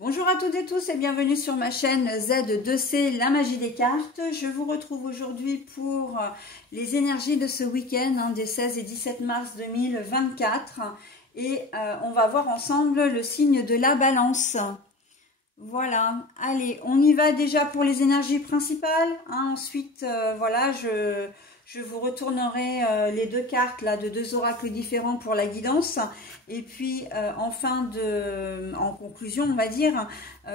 Bonjour à toutes et tous et bienvenue sur ma chaîne Z2C, la magie des cartes. Je vous retrouve aujourd'hui pour les énergies de ce week-end des 16 et 17 mars 2024. Et on va voir ensemble le signe de la balance. Voilà, allez, on y va déjà pour les énergies principales. Ensuite, voilà, je vous retournerai les deux cartes là de deux oracles différents pour la guidance. Et puis, en conclusion, on va dire,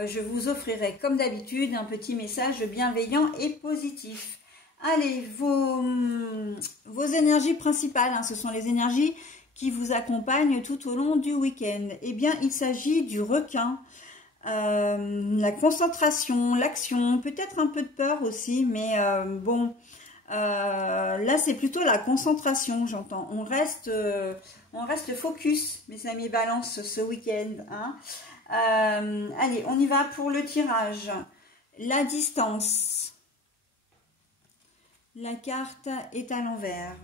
je vous offrirai comme d'habitude un petit message bienveillant et positif. Allez, vos énergies principales, ce sont les énergies qui vous accompagnent tout au long du week-end. Eh bien, il s'agit du requin. La concentration, l'action, peut-être un peu de peur aussi, mais bon, là c'est plutôt la concentration, j'entends. On reste focus, mes amis balance, ce week-end. Allez, on y va pour le tirage. La distance. La carte est à l'envers.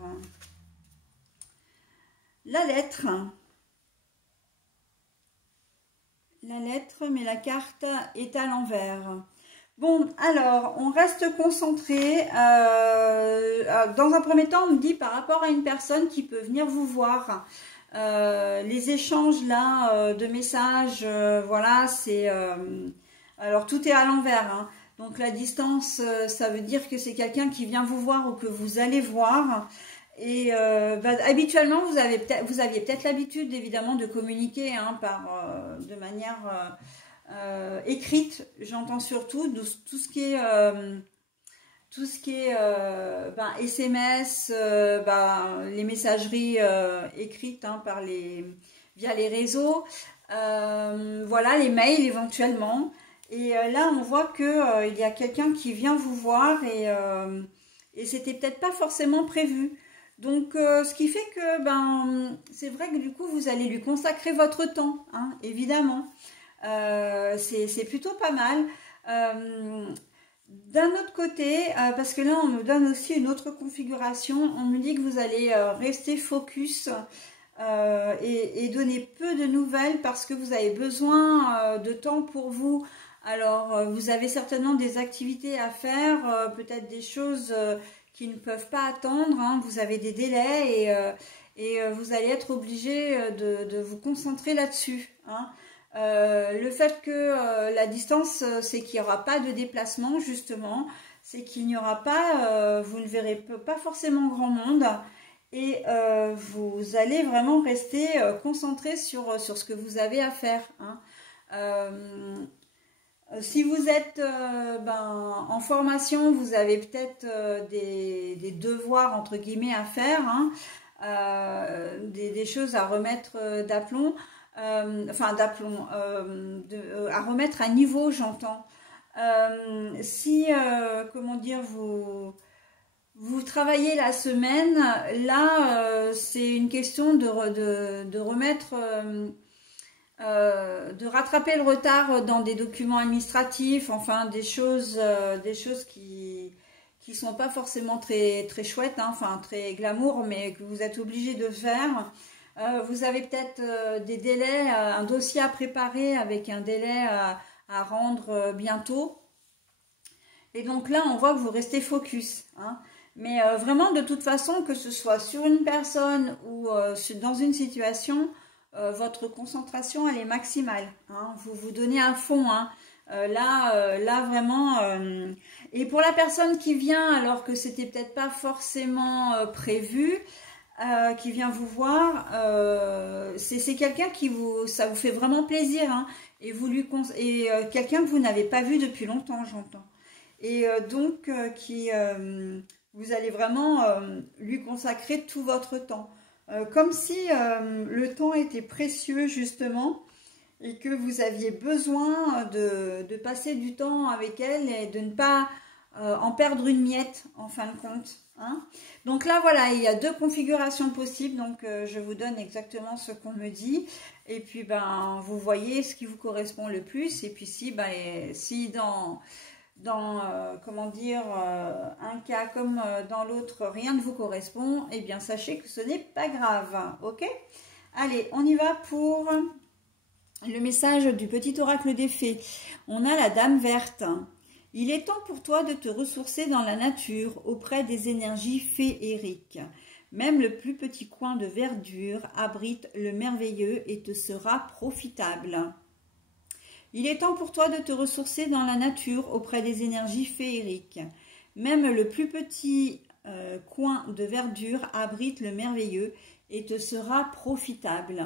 La lettre. La lettre, mais la carte est à l'envers. Bon, alors, on reste concentré. Dans un premier temps, on me dit par rapport à une personne qui peut venir vous voir. Les échanges là de messages, voilà, c'est... alors, tout est à l'envers. Donc, la distance, ça veut dire que c'est quelqu'un qui vient vous voir ou que vous allez voir. Et habituellement, vous aviez peut-être l'habitude évidemment de communiquer de manière écrite. J'entends surtout tout ce qui est SMS, les messageries écrites via les réseaux, voilà, les mails éventuellement. Et là, on voit que il y a quelqu'un qui vient vous voir et c'était peut-être pas forcément prévu. Donc, ce qui fait que, c'est vrai que du coup, vous allez lui consacrer votre temps, évidemment. C'est plutôt pas mal. D'un autre côté, parce que là, on me donne aussi une autre configuration, on me dit que vous allez rester focus et donner peu de nouvelles parce que vous avez besoin de temps pour vous. Alors, vous avez certainement des activités à faire, peut-être des choses... qui ne peuvent pas attendre, vous avez des délais et vous allez être obligé de vous concentrer là-dessus. Le fait que la distance, c'est qu'il n'y aura pas de déplacement, justement, c'est qu'il n'y aura pas, vous ne verrez pas forcément grand monde et vous allez vraiment rester concentré sur ce que vous avez à faire. Si vous êtes en formation, vous avez peut-être des devoirs entre guillemets à faire, des choses à remettre d'aplomb, à remettre à niveau, j'entends. Si, comment dire, vous travaillez la semaine, là, c'est une question de remettre... de rattraper le retard dans des documents administratifs, enfin des choses qui sont pas forcément très chouettes, très glamour, mais que vous êtes obligé de faire. Vous avez peut-être des délais, un dossier à préparer avec un délai à rendre bientôt. Et donc là, on voit que vous restez focus. Mais vraiment, de toute façon, que ce soit sur une personne ou dans une situation, votre concentration elle est maximale, vous vous donnez à fond, là vraiment, et pour la personne qui vient alors que c'était peut-être pas forcément prévu, qui vient vous voir, c'est quelqu'un ça vous fait vraiment plaisir, et quelqu'un que vous n'avez pas vu depuis longtemps, j'entends, et donc vous allez vraiment lui consacrer tout votre temps. Comme si le temps était précieux justement et que vous aviez besoin de passer du temps avec elle et de ne pas en perdre une miette en fin de compte. Donc là voilà, il y a deux configurations possibles, donc je vous donne exactement ce qu'on me dit et puis vous voyez ce qui vous correspond le plus et puis si comment dire, un cas comme dans l'autre, rien ne vous correspond, eh bien sachez que ce n'est pas grave, ok? Allez, on y va pour le message du petit oracle des fées. On a la Dame verte. Il est temps pour toi de te ressourcer dans la nature auprès des énergies féeriques. Même le plus petit coin de verdure abrite le merveilleux et te sera profitable. Il est temps pour toi de te ressourcer dans la nature auprès des énergies féeriques. Même le plus petit coin de verdure abrite le merveilleux et te sera profitable.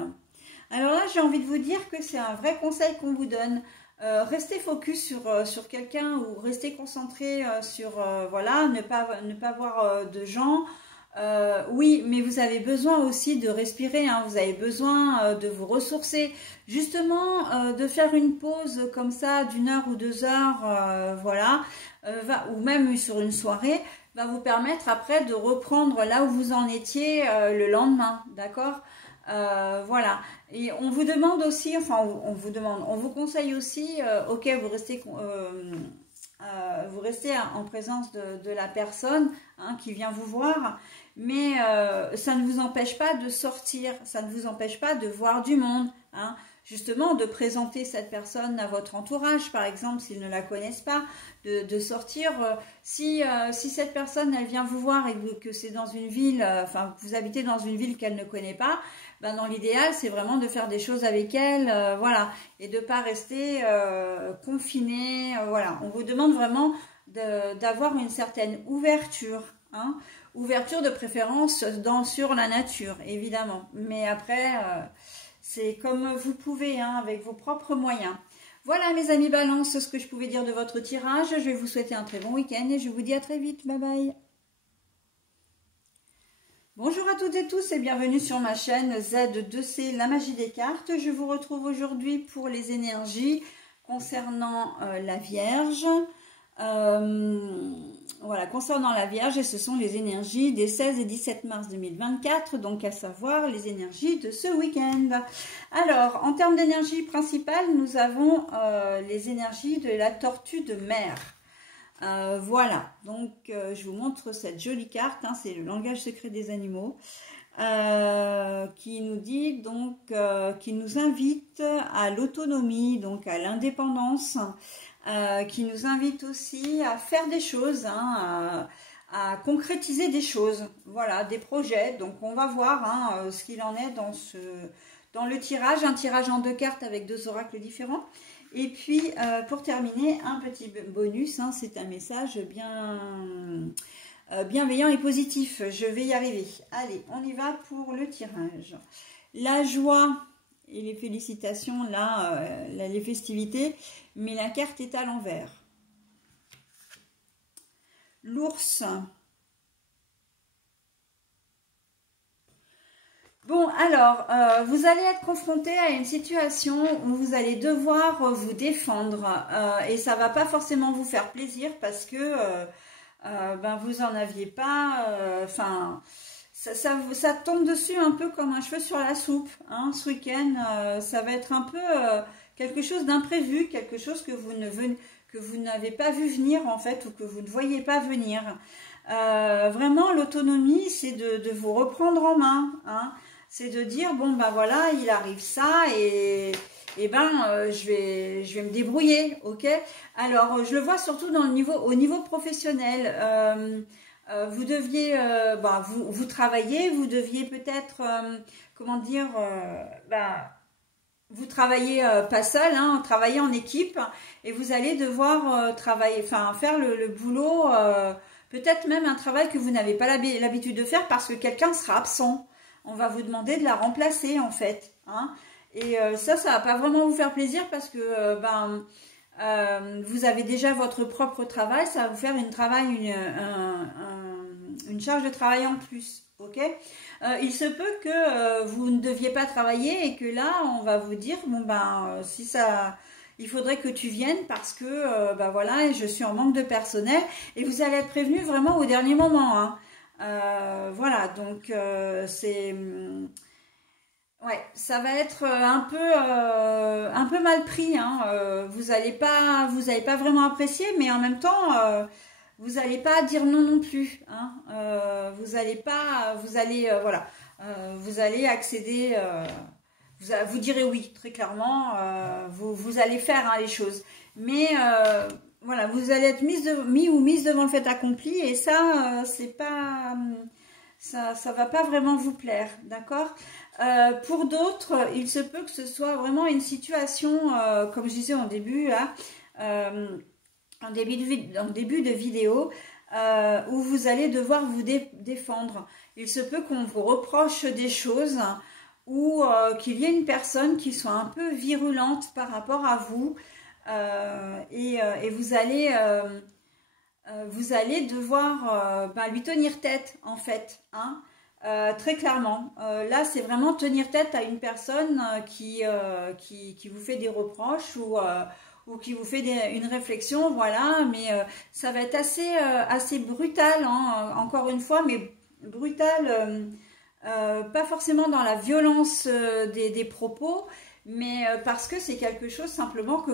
Alors là, j'ai envie de vous dire que c'est un vrai conseil qu'on vous donne. Restez focus sur quelqu'un ou restez concentré sur, voilà, ne pas voir de gens. Oui, mais vous avez besoin aussi de respirer, hein, vous avez besoin de vous ressourcer, justement de faire une pause comme ça d'une heure ou 2 heures, voilà, ou même sur une soirée, va vous permettre après de reprendre là où vous en étiez le lendemain, d'accord? Voilà, et on vous demande aussi, enfin on vous conseille aussi, ok, vous restez en présence de la personne hein, qui vient vous voir, mais ça ne vous empêche pas de sortir, ça ne vous empêche pas de voir du monde, hein, justement de présenter cette personne à votre entourage, par exemple, s'ils ne la connaissent pas, de sortir. Si cette personne, elle vient vous voir et que c'est dans une ville, enfin, vous habitez dans une ville qu'elle ne connaît pas, ben dans l'idéal, c'est vraiment de faire des choses avec elle, voilà, et de ne pas rester confiné, voilà. On vous demande vraiment d'avoir une certaine ouverture, hein, ouverture de préférence sur la nature, évidemment. Mais après, c'est comme vous pouvez, hein, avec vos propres moyens. Voilà mes amis Balance, ce que je pouvais dire de votre tirage. Je vais vous souhaiter un très bon week-end et je vous dis à très vite. Bye bye. Bonjour à toutes et tous et bienvenue sur ma chaîne Z2C, la magie des cartes. Je vous retrouve aujourd'hui pour les énergies concernant la Vierge. Voilà, concernant la Vierge, et ce sont les énergies des 16 et 17 mars 2024, donc à savoir les énergies de ce week-end. Alors, en termes d'énergie principale, nous avons les énergies de la tortue de mer. Voilà, donc je vous montre cette jolie carte, hein, c'est le langage secret des animaux, qui nous dit donc, qui nous invite à l'autonomie, donc à l'indépendance, qui nous invite aussi à faire des choses, hein, à concrétiser des choses, voilà, des projets. Donc on va voir hein, ce qu'il en est dans le tirage, un tirage en 2 cartes avec 2 oracles différents. Et puis pour terminer, un petit bonus, hein, c'est un message bienveillant et positif. Je vais y arriver. Allez, on y va pour le tirage. La joie et les félicitations, là, les festivités, mais la carte est à l'envers. L'ours. Bon, alors, vous allez être confronté à une situation où vous allez devoir vous défendre et ça va pas forcément vous faire plaisir parce que ben, vous en aviez pas, enfin... Ça tombe dessus un peu comme un cheveu sur la soupe, hein, ce week-end. Ça va être un peu quelque chose d'imprévu, quelque chose que vous n'avez pas vu venir en fait, ou que vous ne voyez pas venir. Vraiment, l'autonomie, c'est de vous reprendre en main. Hein. C'est de dire, bon, ben voilà, il arrive ça et ben, je vais me débrouiller, ok? Alors, je le vois surtout au niveau professionnel. Vous deviez, vous travaillez, vous deviez peut-être, comment dire, vous travaillez pas seul, hein, travaillez en équipe et vous allez devoir travailler, enfin faire le boulot, peut-être même un travail que vous n'avez pas l'habitude de faire parce que quelqu'un sera absent. On va vous demander de la remplacer en fait, hein, et ça va pas vraiment vous faire plaisir parce que vous avez déjà votre propre travail, ça va vous faire une charge de travail en plus, ok? Il se peut que vous ne deviez pas travailler et que là, on va vous dire, bon ben, il faudrait que tu viennes parce que, ben voilà, je suis en manque de personnel et vous allez être prévenu vraiment au dernier moment, hein. Voilà, donc ouais, ça va être un peu mal pris, hein. Vous allez pas vraiment apprécier, mais en même temps, vous n'allez pas dire non non plus, hein. Vous allez accéder, vous direz oui, très clairement, vous allez faire hein, les choses. Mais voilà, vous allez être mis ou mise devant le fait accompli et ça, c'est pas, ça va pas vraiment vous plaire, d'accord? Pour d'autres, il se peut que ce soit vraiment une situation, comme je disais en début, là, en début de vidéo, où vous allez devoir vous défendre. Il se peut qu'on vous reproche des choses ou qu'il y ait une personne qui soit un peu virulente par rapport à vous et vous allez devoir lui tenir tête en fait, hein, très clairement. Là, c'est vraiment tenir tête à une personne qui vous fait des reproches ou qui vous fait une réflexion, voilà, mais ça va être assez brutal, hein, encore une fois, mais brutal, pas forcément dans la violence des propos, mais parce que c'est quelque chose simplement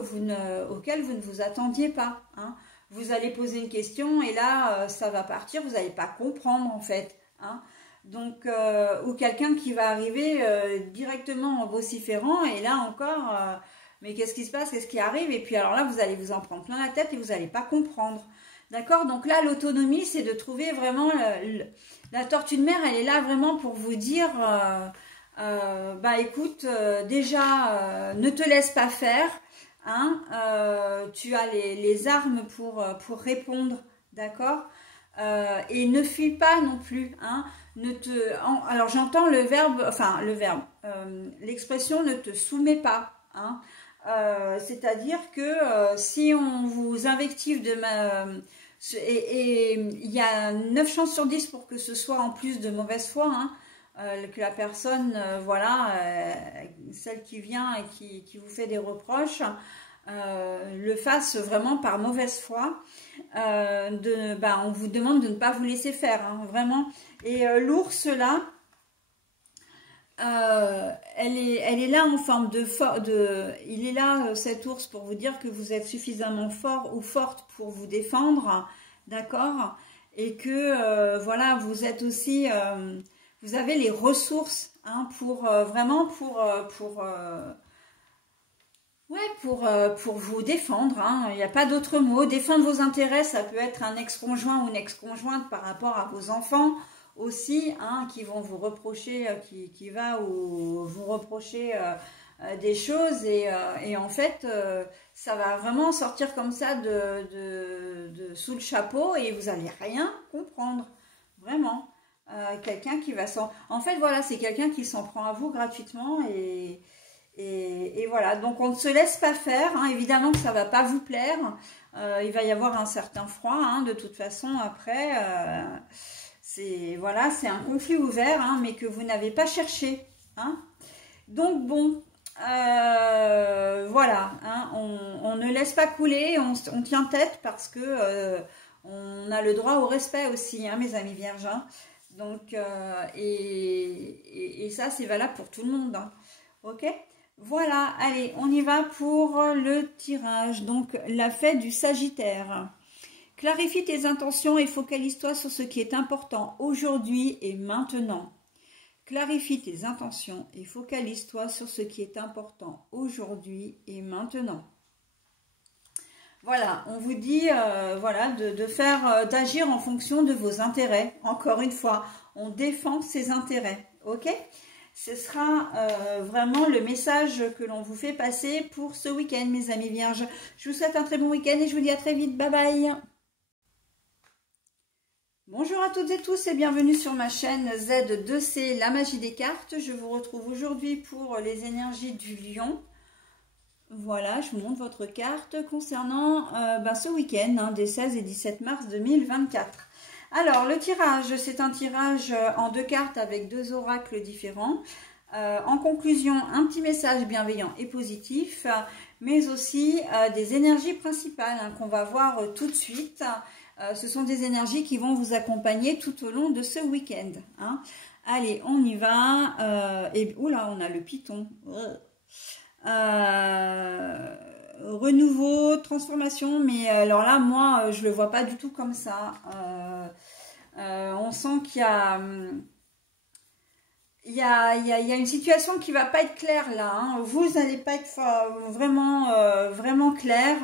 auquel vous ne vous attendiez pas, hein. Vous allez poser une question et là, ça va partir, vous n'allez pas comprendre en fait, hein. Donc, ou quelqu'un qui va arriver directement en vociférant et là encore... mais qu'est-ce qui se passe? Qu'est-ce qui arrive? Et puis alors là, vous allez vous en prendre plein la tête et vous n'allez pas comprendre. D'accord? Donc là, l'autonomie, c'est de trouver vraiment... la tortue de mer, elle est là vraiment pour vous dire... écoute, déjà, ne te laisse pas faire. Hein, tu as les armes pour répondre. D'accord? Et ne fuis pas non plus. Hein, alors j'entends le verbe... Enfin, l'expression ne te soumets pas. Hein. C'est-à-dire que si on vous invective et il y a 9 chances sur 10 pour que ce soit en plus de mauvaise foi, hein, que la personne, celle qui vient et qui vous fait des reproches, le fasse vraiment par mauvaise foi, on vous demande de ne pas vous laisser faire, hein, vraiment. Et l'ours là, elle est là en forme il est là cet ours pour vous dire que vous êtes suffisamment fort ou forte pour vous défendre, d'accord, et que voilà, vous êtes aussi vous avez les ressources hein, pour vraiment pour vous défendre, hein. Il n'y a pas d'autre mot. Défendre vos intérêts, ça peut être un ex-conjoint ou une ex-conjointe par rapport à vos enfants aussi, hein, qui vont vous reprocher, qui va ou vous reprocher des choses et en fait, ça va vraiment sortir comme ça de sous le chapeau et vous n'allez rien comprendre, vraiment. Quelqu'un qui va s'en... En fait, voilà, c'est quelqu'un qui s'en prend à vous gratuitement et voilà. Donc, on ne se laisse pas faire. Hein. Évidemment que ça ne va pas vous plaire. Il va y avoir un certain froid. Hein, de toute façon, après, c'est un conflit ouvert, hein, mais que vous n'avez pas cherché. Hein. Donc, bon, voilà. Hein, on ne laisse pas couler. On tient tête parce que on a le droit au respect aussi, hein, mes amis vierges. Hein. Donc, et ça, c'est valable pour tout le monde. Hein. Ok? Voilà, allez, on y va pour le tirage. Donc, la fête du Sagittaire. Clarifie tes intentions et focalise-toi sur ce qui est important aujourd'hui et maintenant. Clarifie tes intentions et focalise-toi sur ce qui est important aujourd'hui et maintenant. Voilà, on vous dit voilà, d'agir en fonction de vos intérêts. Encore une fois, on défend ses intérêts, ok? Ce sera vraiment le message que l'on vous fait passer pour ce week-end, mes amis vierges. Je vous souhaite un très bon week-end et je vous dis à très vite. Bye bye. Bonjour à toutes et tous et bienvenue sur ma chaîne Z2C, la magie des cartes. Je vous retrouve aujourd'hui pour les énergies du lion. Voilà, je vous montre votre carte concernant ce week-end, hein, des 16 et 17 mars 2024. Alors, le tirage, c'est un tirage en 2 cartes avec 2 oracles différents. En conclusion, un petit message bienveillant et positif, mais aussi des énergies principales hein, qu'on va voir tout de suite. Ce sont des énergies qui vont vous accompagner tout au long de ce week-end. Hein. Allez, on y va. Et oula, on a le python. Renouveau, transformation, mais alors là, moi, je le vois pas du tout comme ça. On sent qu'il y a il y a une situation qui va pas être claire là, hein. Vous n'allez pas être vraiment, vraiment clair.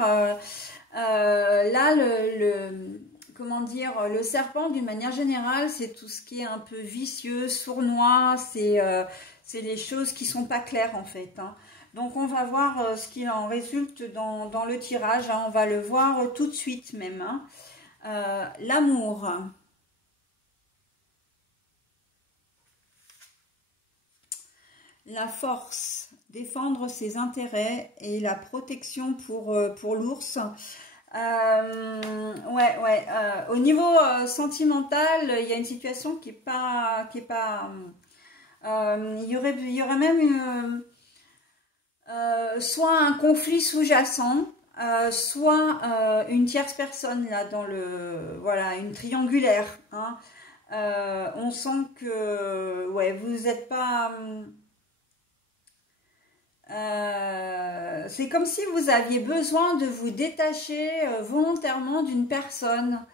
Là, comment dire, le serpent, d'une manière générale, c'est tout ce qui est un peu vicieux, sournois, c'est les choses qui sont pas claires en fait, hein. Donc on va voir ce qu'il en résulte dans le tirage, hein. On va le voir tout de suite même, hein. L'amour. La force, défendre ses intérêts et la protection pour l'ours. Au niveau sentimental, il y a une situation qui est pas, il y aurait même soit un conflit sous-jacent, soit une tierce personne là dans voilà, une triangulaire, hein. On sent que ouais, vous n'êtes pas. C'est comme si vous aviez besoin de vous détacher volontairement d'une personne.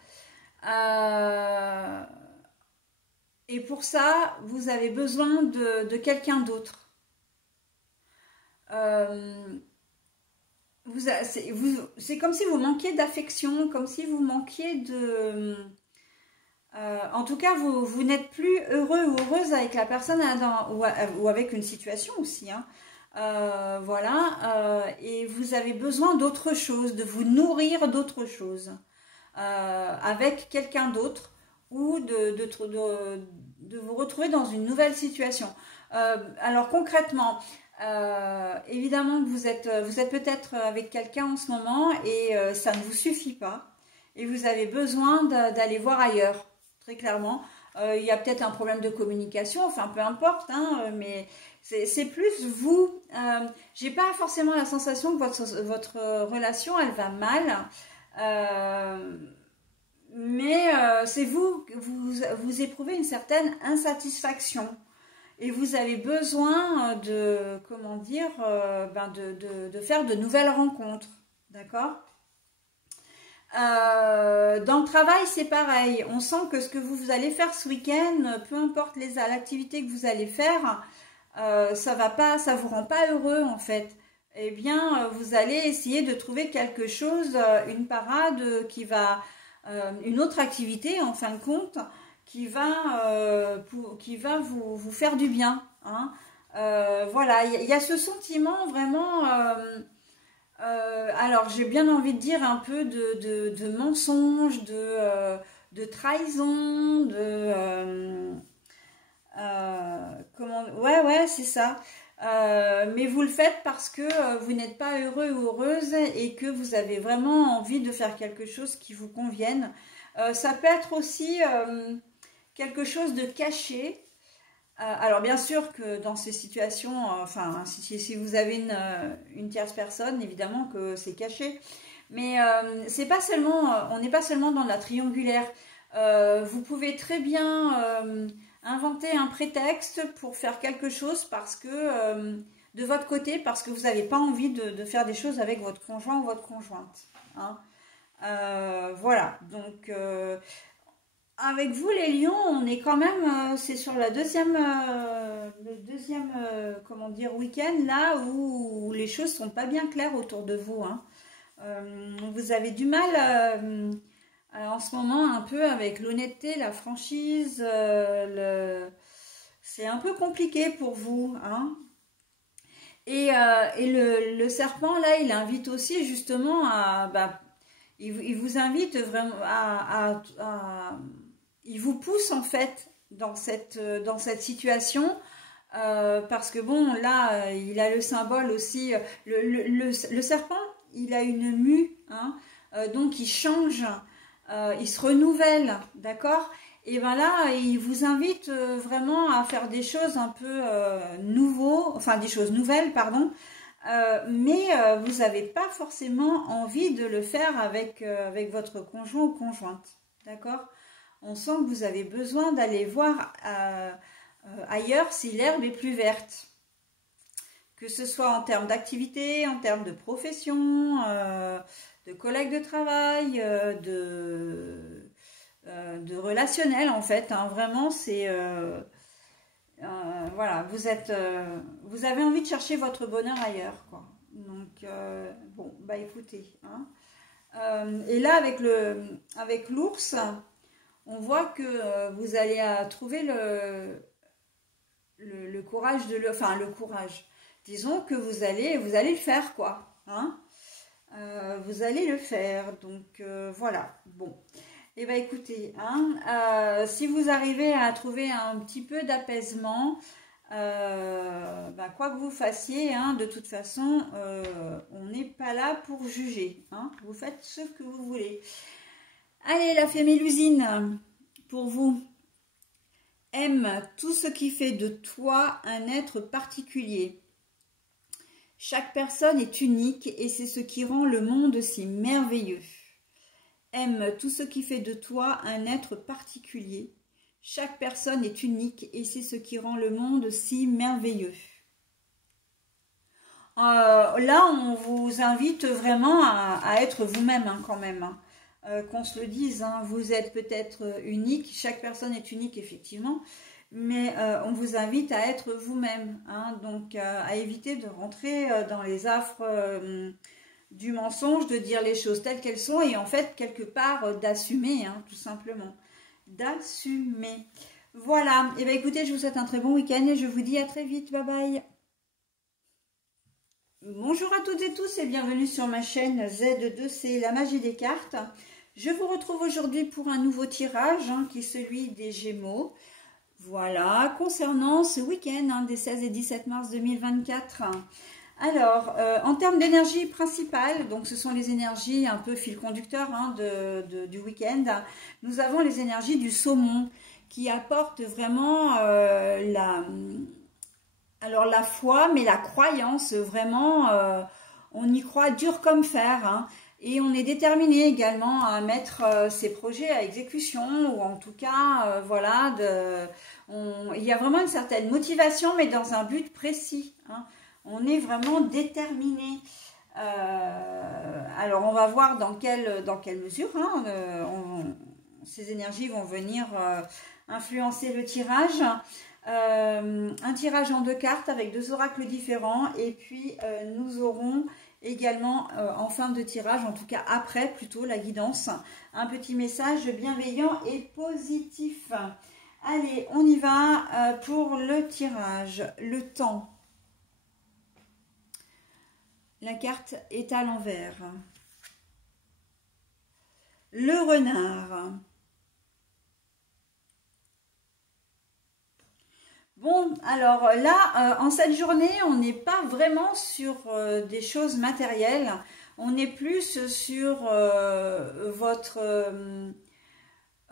Et pour ça, vous avez besoin de quelqu'un d'autre. C'est comme si vous manquiez d'affection, comme si vous manquiez de... en tout cas, vous n'êtes plus heureux ou heureuse avec la personne ou avec une situation aussi, hein. Voilà, et vous avez besoin d'autre chose, de vous nourrir d'autre chose, avec quelqu'un d'autre, ou de vous retrouver dans une nouvelle situation. Alors concrètement, évidemment que vous êtes peut-être avec quelqu'un en ce moment et ça ne vous suffit pas, et vous avez besoin d'aller voir ailleurs, très clairement. Il y a peut-être un problème de communication, enfin peu importe, hein, mais c'est plus vous. J'ai pas forcément la sensation que votre relation elle va mal, mais c'est vous, vous éprouvez une certaine insatisfaction et vous avez besoin de, comment dire, de faire de nouvelles rencontres, d'accord? Dans le travail, c'est pareil. On sent que ce que vous allez faire ce week-end, peu importe l'activité que vous allez faire, ça vous rend pas heureux en fait. Eh bien, vous allez essayer de trouver quelque chose, une parade une autre activité en fin de compte, qui va vous faire du bien, hein. Voilà, il y a ce sentiment vraiment. Alors, j'ai bien envie de dire un peu de mensonge, de trahison, ouais, c'est ça. Mais vous le faites parce que vous n'êtes pas heureux ou heureuse et que vous avez vraiment envie de faire quelque chose qui vous convienne. Ça peut être aussi quelque chose de caché. Alors bien sûr que dans ces situations, enfin si vous avez une tierce personne, évidemment que c'est caché. Mais c'est pas seulement, on n'est pas seulement dans la triangulaire. Vous pouvez très bien inventer un prétexte pour faire quelque chose parce que de votre côté, parce que vous n'avez pas envie de faire des choses avec votre conjoint ou votre conjointe, hein. Voilà, donc avec vous les lions, on est quand même, c'est sur le deuxième comment dire, week-end là où les choses sont pas bien claires autour de vous, hein. Vous avez du mal en ce moment un peu avec l'honnêteté, la franchise, c'est un peu compliqué pour vous, hein. Et le serpent là, il invite aussi justement il vous invite vraiment il vous pousse en fait dans cette situation, parce que bon là il a le symbole aussi, le serpent il a une mue, hein, donc il change, il se renouvelle, d'accord? Et ben là il vous invite vraiment à faire des choses un peu enfin des choses nouvelles, pardon. Mais vous n'avez pas forcément envie de le faire avec votre conjoint ou conjointe, d'accord? On sent que vous avez besoin d'aller voir ailleurs si l'herbe est plus verte. Que ce soit en termes d'activité, en termes de profession, de collègues de travail, de relationnel en fait, hein. Vraiment, c'est... voilà, vous avez envie de chercher votre bonheur ailleurs, quoi. Donc, bon, bah écoutez, hein. Et là, avec l'ours, on voit que vous allez trouver le courage enfin, le courage. Disons que vous allez le faire, quoi. Hein, vous allez le faire. Donc, voilà. Bon. Et bien, écoutez, hein, si vous arrivez à trouver un petit peu d'apaisement, quoi que vous fassiez, hein, de toute façon, on n'est pas là pour juger. Hein, vous faites ce que vous voulez. Allez, la Fémélusine, pour vous. Aime tout ce qui fait de toi un être particulier. Chaque personne est unique et c'est ce qui rend le monde si merveilleux. Aime tout ce qui fait de toi un être particulier. Chaque personne est unique et c'est ce qui rend le monde si merveilleux. Là, on vous invite vraiment à être vous-même, hein, quand même. Hein. Qu'on se le dise, hein, vous êtes peut-être unique, chaque personne est unique effectivement, mais on vous invite à être vous-même, hein, donc à éviter de rentrer dans les affres du mensonge, de dire les choses telles qu'elles sont et en fait quelque part d'assumer, hein, tout simplement, d'assumer. Voilà, et bien écoutez, je vous souhaite un très bon week-end et je vous dis à très vite, bye bye. Bonjour à toutes et tous et bienvenue sur ma chaîne Z2C, la magie des cartes. Je vous retrouve aujourd'hui pour un nouveau tirage, hein, qui est celui des Gémeaux. Voilà, concernant ce week-end, hein, des 16 et 17 mars 2024. Alors, en termes d'énergie principale, donc ce sont les énergies un peu fil conducteur, hein, du week-end, nous avons les énergies du saumon qui apportent vraiment la foi, mais la croyance, vraiment, on y croit dur comme fer, hein. Et on est déterminé également à mettre ces projets à exécution, ou en tout cas, voilà, il y a vraiment une certaine motivation, mais dans un but précis, hein. On est vraiment déterminé. Alors, on va voir dans quelle mesure, hein, ces énergies vont venir influencer le tirage. Un tirage en 2 cartes avec 2 oracles différents, et puis nous aurons également en fin de tirage, en tout cas après plutôt, la guidance, un petit message bienveillant et positif. Allez, on y va pour le tirage. Le temps. La carte est à l'envers. Le renard. Bon, alors là, en cette journée, on n'est pas vraiment sur des choses matérielles. On est plus sur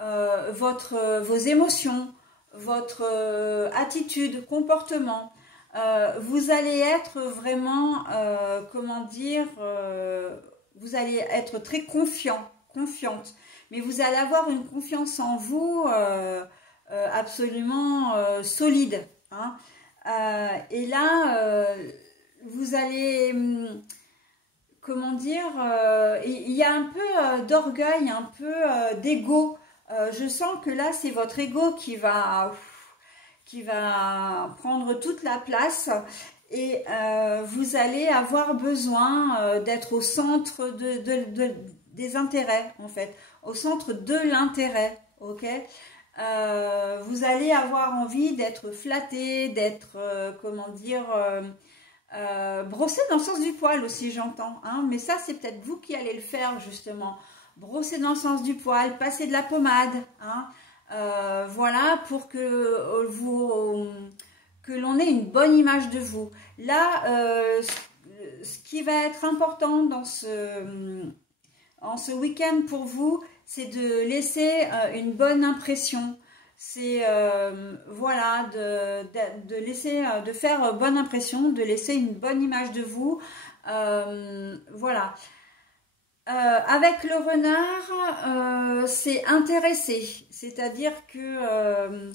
vos émotions, votre attitude, comportement. Vous allez être vraiment, comment dire, vous allez être très confiante. Mais vous allez avoir une confiance en vous absolument solide, hein. Et là, vous allez, comment dire, il y a un peu d'orgueil, un peu d'ego. Je sens que là, c'est votre ego qui va prendre toute la place. Et vous allez avoir besoin d'être au centre des intérêts, en fait, au centre de l'intérêt, ok? Vous allez avoir envie d'être flatté, d'être, comment dire, brossé dans le sens du poil aussi, j'entends, hein, mais ça c'est peut-être vous qui allez le faire justement, brosser dans le sens du poil, passer de la pommade, hein, voilà, pour que l'on ait une bonne image de vous. Là, ce qui va être important dans ce week-end pour vous, c'est de laisser une bonne impression. C'est voilà, de faire bonne impression, de laisser une bonne image de vous. Voilà. Avec le renard, c'est intéressé, c'est-à-dire que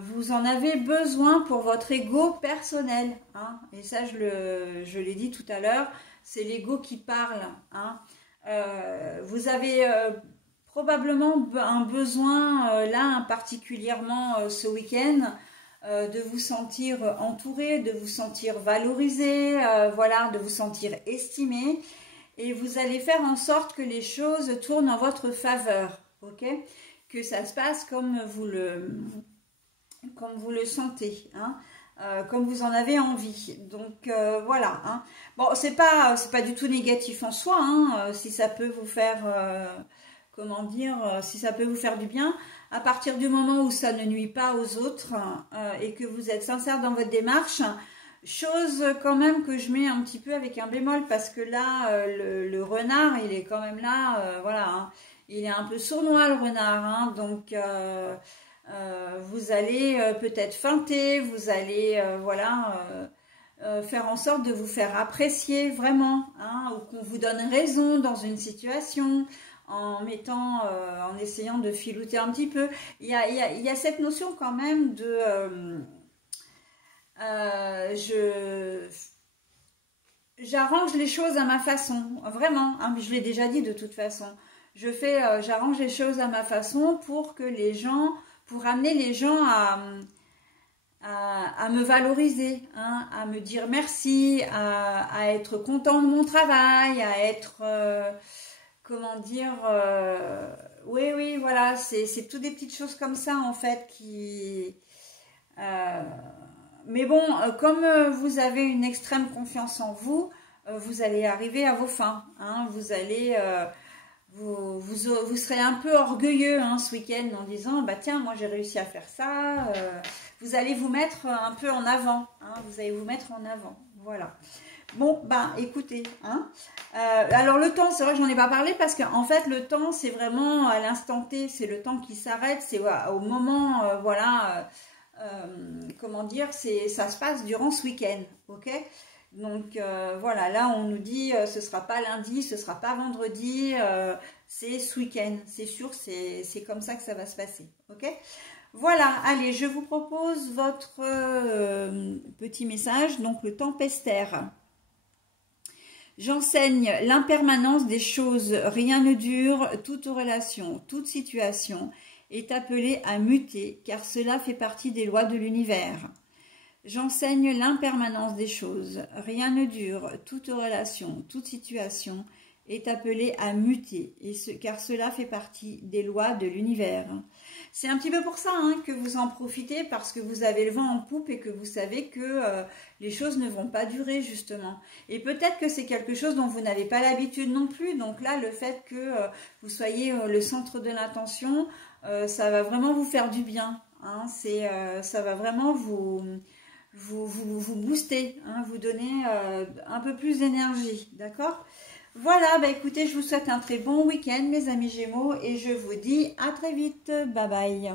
vous en avez besoin pour votre ego personnel, hein, et ça je l'ai dit tout à l'heure, c'est l'ego qui parle, hein. Vous avez probablement un besoin là particulièrement ce week-end de vous sentir entouré, de vous sentir valorisé, voilà, de vous sentir estimé. Et vous allez faire en sorte que les choses tournent en votre faveur, ok? Que ça se passe comme vous le sentez, hein? Comme vous en avez envie. Donc voilà. Hein. Bon, c'est pas du tout négatif en soi. Hein, si ça peut vous faire, comment dire, si ça peut vous faire du bien, à partir du moment où ça ne nuit pas aux autres et que vous êtes sincère dans votre démarche. Chose quand même que je mets un petit peu avec un bémol parce que là, le renard, il est quand même là, voilà. Hein, il est un peu sournois le renard, hein, donc. Vous allez peut-être feinter, vous allez voilà, faire en sorte de vous faire apprécier vraiment, hein, ou qu'on vous donne raison dans une situation en mettant, en essayant de filouter un petit peu. Il y a cette notion quand même de j'arrange les choses à ma façon, vraiment, hein, je l'ai déjà dit de toute façon. J'arrange les choses à ma façon pour que les gens pour amener les gens à me valoriser, hein, à me dire merci, à être content de mon travail, à être, comment dire, oui, voilà, c'est toutes des petites choses comme ça en fait qui... mais bon, comme vous avez une extrême confiance en vous, vous allez arriver à vos fins, hein, vous allez... Vous serez un peu orgueilleux hein, ce week-end en disant bah tiens moi j'ai réussi à faire ça, vous allez vous mettre un peu en avant, hein, vous allez vous mettre en avant, voilà. Bon ben écoutez, hein, alors le temps c'est vrai que j'en ai pas parlé parce qu'en fait le temps c'est vraiment à l'instant T, c'est le temps qui s'arrête, c'est au moment voilà, comment dire, ça se passe durant ce week-end, ok. Donc voilà, là on nous dit ce sera pas lundi, ce sera pas vendredi, c'est ce week-end, c'est sûr, c'est comme ça que ça va se passer, ok. Voilà, allez, je vous propose votre petit message, donc le tempestaire. J'enseigne l'impermanence des choses, rien ne dure, toute relation, toute situation est appelée à muter, car cela fait partie des lois de l'univers. J'enseigne l'impermanence des choses, rien ne dure, toute relation, toute situation est appelée à muter, car cela fait partie des lois de l'univers. C'est un petit peu pour ça hein, que vous en profitez, parce que vous avez le vent en poupe et que vous savez que les choses ne vont pas durer justement. Et peut-être que c'est quelque chose dont vous n'avez pas l'habitude non plus, donc là le fait que vous soyez le centre de l'attention, ça va vraiment vous faire du bien, hein, ça va vraiment vous booster, hein, vous donner un peu plus d'énergie, d'accord? Voilà, bah écoutez, je vous souhaite un très bon week-end, mes amis Gémeaux, et je vous dis à très vite. Bye bye.